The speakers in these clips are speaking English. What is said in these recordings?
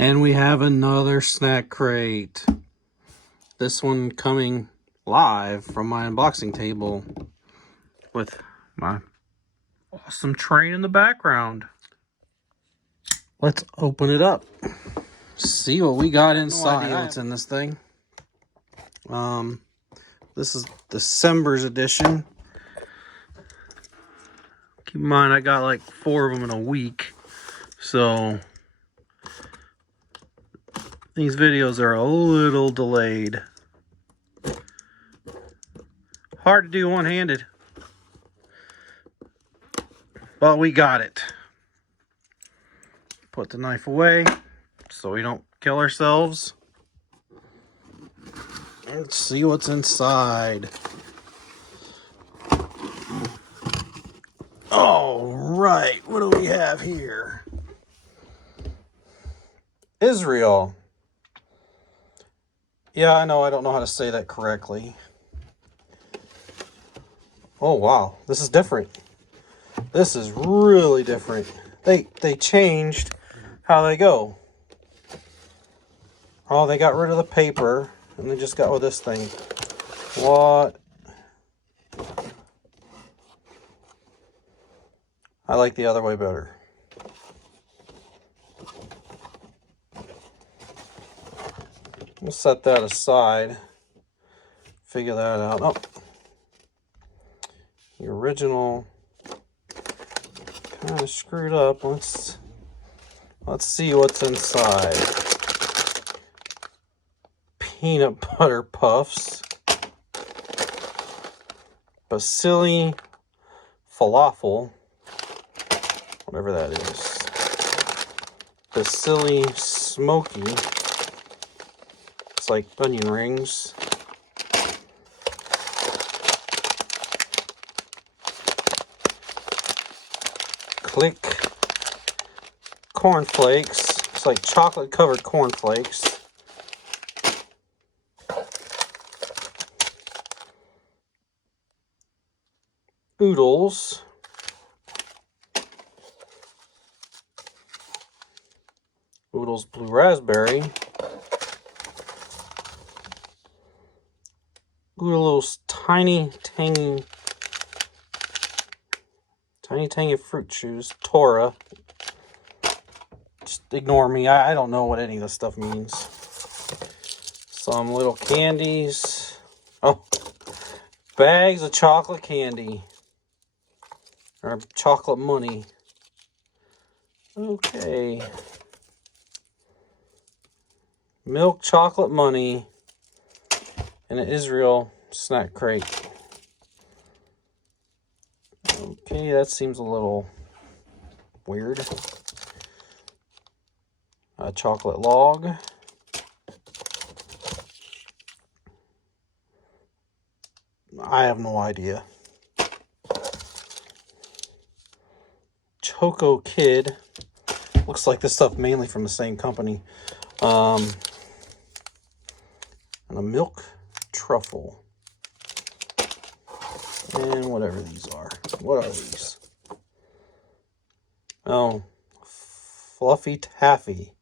And we have another snack crate. This one coming live from my unboxing table with my awesome train in the background. Let's open it up. See what we got inside. No idea what's in this thing. This is December's edition. Keep in mind, I got like 4 of them in a week. So these videos are a little delayed. Hard to do one-handed. But we got it. Put the knife away so we don't kill ourselves. Let's see what's inside. All right, what do we have here? Israel. Yeah, I know I don't know how to say that correctly. Oh, wow. This is different. This is really different. They changed how they go. Oh, they got rid of the paper, and they just got with this thing. What? I like the other way better. We'll set that aside. Figure that out. Oh. The original kind of screwed up. Let's see what's inside. Peanut butter puffs. Basili falafel. Whatever that is. Basili smoky. It's like onion rings. Click cornflakes. It's like chocolate covered cornflakes. Oodles. Oodles blue raspberry. Oodles tiny tangy fruit chews. Tora. Just ignore me. I don't know what any of this stuff means. Some little candies. Oh, bags of chocolate candy. Or chocolate money. Okay. Milk chocolate money. And an Israel snack crate. Okay, that seems a little weird. A chocolate log. I have no idea. Choco Kid. Looks like this stuff mainly from the same company. And a milk truffle. And whatever these are. What are these? Oh, Fluffy Taffy.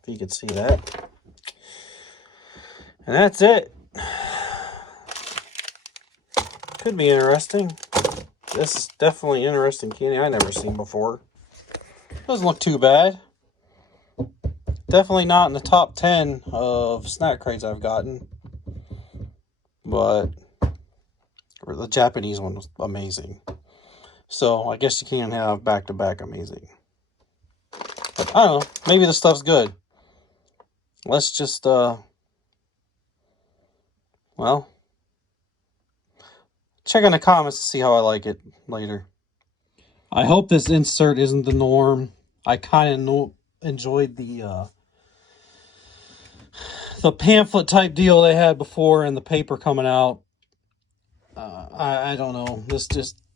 If you could see that. And that's it. Could be interesting. This is definitely interesting candy I never seen before. Doesn't look too bad. Definitely not in the top 10 of snack crates I've gotten. But the Japanese one was amazing. So I guess you can't have back-to-back amazing. But I don't know. Maybe the stuff's good. Let's just, well, check in the comments to see how I like it later. I hope this insert isn't the norm. I kind of enjoyed the pamphlet type deal they had before and the paper coming out. I don't know.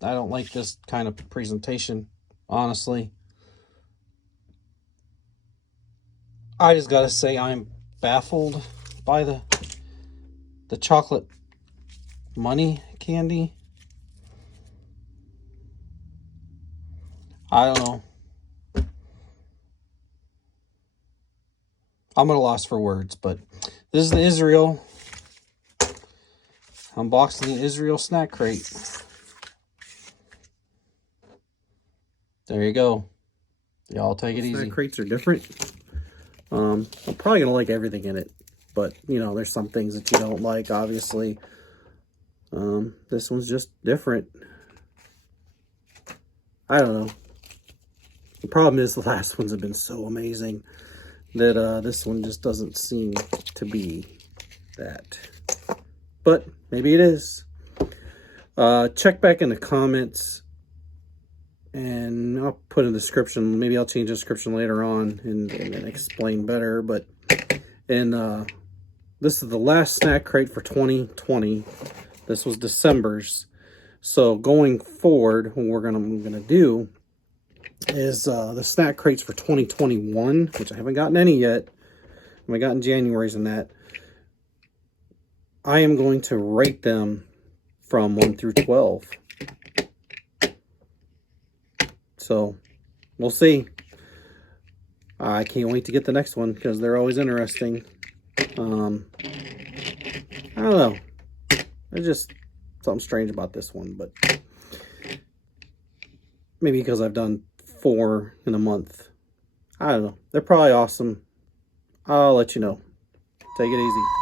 I don't like this kind of presentation, honestly. I just gotta say I'm baffled by the chocolate money candy. I don't know. I'm at a loss for words, but this is the Israel. Unboxing the Israel snack crate. There you go. Y'all take it easy. Snack crates are different. I'm probably going to like everything in it. But, you know, there's some things that you don't like, obviously. This one's just different. I don't know. The problem is the last ones have been so amazing that this one just doesn't seem to be that. But maybe it is. Check back in the comments, and I'll put in the description. Maybe I'll change the description later on and explain better. But this is the last snack crate for 2020. This was December's. So going forward, what I'm gonna do is the snack crates for 2021, which I haven't gotten any yet. I haven't gotten January's and that. I am going to rate them from 1 through 12. So, we'll see. I can't wait to get the next one because they're always interesting. I don't know. There's just something strange about this one, but maybe because I've done 4 in a month. I don't know. They're probably awesome. I'll let you know. Take it easy.